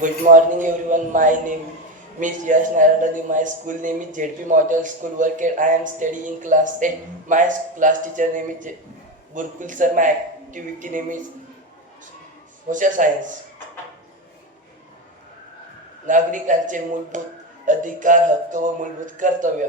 Good morning everyone. My name is Yash Narandadi. My school name is ZP Model School Worker. I am studying class 8. My class teacher name is Burkul sir. My activity name is social science. नागरिकांचे मूलभूत अधिकार, हक्क व मूलभूत कर्तव्य.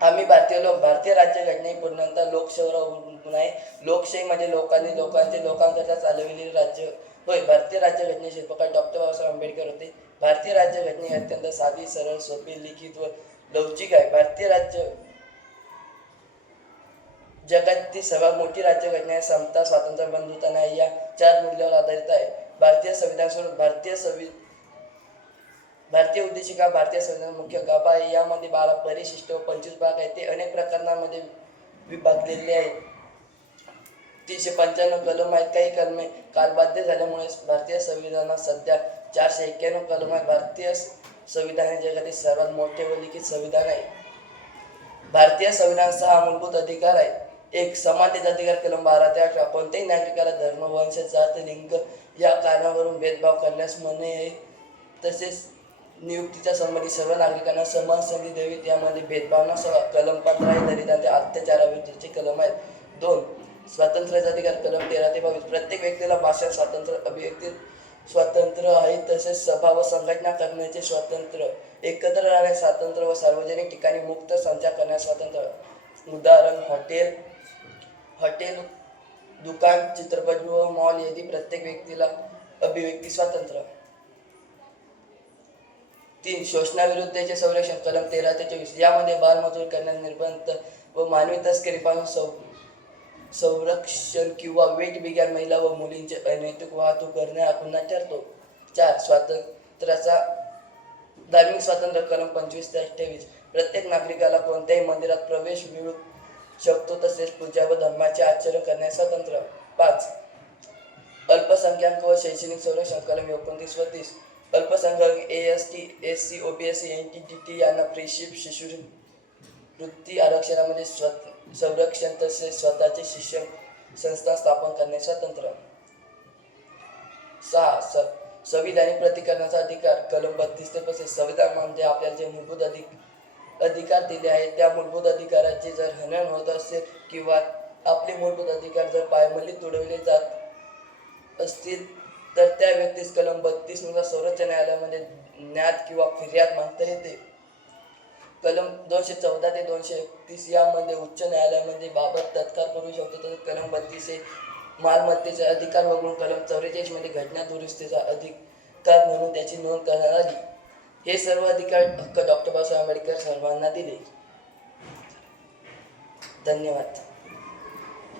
आम्ही भारतीय लोक भारतीय राज्यघटना ही पूर्णतः लोकशाहीवर अवलंबून आहे. लोकशाही म्हणजे लोकांनी लोकांचे लोकांकरता चालविलेले राज्य होय. भारतीय राज्यघटनेचे शिल्पकार डॉक्टर बाबासाहेब आंबेडकर होते. भारतीय राज्यघटना ही अत्यंत साधी, सरळ, सोपी, लिखित व लवचिक आहे. भारतीय राज्य जगातील सर्वात मोठी राज्यघटना आहे. समता, स्वातंत्र्य, बंधुता, न्याय या 4 मूल्यावर आधारित आहे. भारतीय संविधान स्वरूप भारतीय उद्देशिका भारतीय संविधान मुख्य गाभा आहे. यामध्ये 12 परिशिष्ट व 25 भाग आहेत. ते अनेक प्रकरणांमध्ये विभागलेले आहेत. 395 कलम आहेत. काही कलमे कालबाध्य झाल्यामुळे भारतीय संविधानात सध्या 491 कलम आहेत. भारतीय संविधान हे जगातील सर्वात मोठे व लिखित संविधान आहे. भारतीय संविधान 6 मूलभूत अधिकार आहेत. 1. समानतेचा अधिकार कलम 12 ते 18. कोणत्याही नागरिकाला धर्म, वंश, जात, लिंग या कारणावरून भेदभाव करण्यास मनाई आहे. तसेच नियुक्तीच्या संबंधी सर्व नागरिकांना समान संधी द्यावीत. यामध्ये भेदभाव नसावा. कलम 15 हे दलितांच्या अत्याचाराविरुद्धचे कलम आहेत. 2. स्वातंत्र्याचा अधिकार कलम 13 ते 22. प्रत्येक व्यक्तीला भाषण स्वातंत्र्य, अभिव्यक्ती स्वातंत्र्य आहे. तसेच सभा व संघटना करण्याचे स्वातंत्र्य, एकत्र राहण्यास स्वातंत्र्य व सार्वजनिक ठिकाणी मुक्त संचार करण्यास स्वातंत्र्य. उदाहरण हॉटेल, दुकान, चित्रपटगृह, मॉल येथे प्रत्येक व्यक्तीला अभिव्यक्ती स्वातंत्र्य. 3. शोषणाविरुद्धचे संरक्षण कलम 13 ते 24. यामध्ये बालमजुरी करण्यास निर्बंध व मानवी तस्करीपासून संरक्षण किंवा वेठबिगार महिला व मुलींचे अनैतिक वाहतूक करणे हा गुन्हा ठरतो. 4. स्वातंत्र्याचा धार्मिक स्वातंत्र्य कलम 25 ते 28. प्रत्येक नागरिकाला कोणत्याही मंदिरात प्रवेश मिळू शकतो. तसेच पूजा व धर्माचे आचरण करण्यास स्वातंत्र्य. 5. अल्पसंख्याक व शैक्षणिक संरक्षण कलम 29 व 30. अल्पसंख्याक एसटी, एससी, ओबीसी, एनटीटी यांना फ्रीशिप, शिष्यवृत्ती, आरक्षणामध्ये संरक्षण तसेच स्वतःचे शिक्षण संस्था स्थापन करण्यास स्वातंत्र्य. 6. संविधानिक प्रतिकरणाचा अधिकार कलम 32 ते 35. संविधान म्हणजे आपल्याला जे मूलभूत अधिकार दिले आहेत त्या मूलभूत अधिकाराचे जर हनन होत असेल किंवा आपले मूलभूत अधिकार जर पायमल्ली तुडवले जात असतील तर त्या व्यक्तीस कलम 32 नुसार सर्वोच्च न्यायालयामध्ये न्याय किंवा फिर्याद मागता येते. कलम 214 ते 231 यामध्ये उच्च न्यायालयामध्ये बाबत तत्काळ करू शकतो. तसेच कलम 32 हे मालमत्तेचा अधिकार वगळून कलम 44 मध्ये घटना दुरुस्तीचा अधिकार म्हणून त्याची नोंद करण्यात आली. हे सर्व अधिकार हक्क डॉक्टर बाबासाहेब आंबेडकर सर्वांना दिले. धन्यवाद.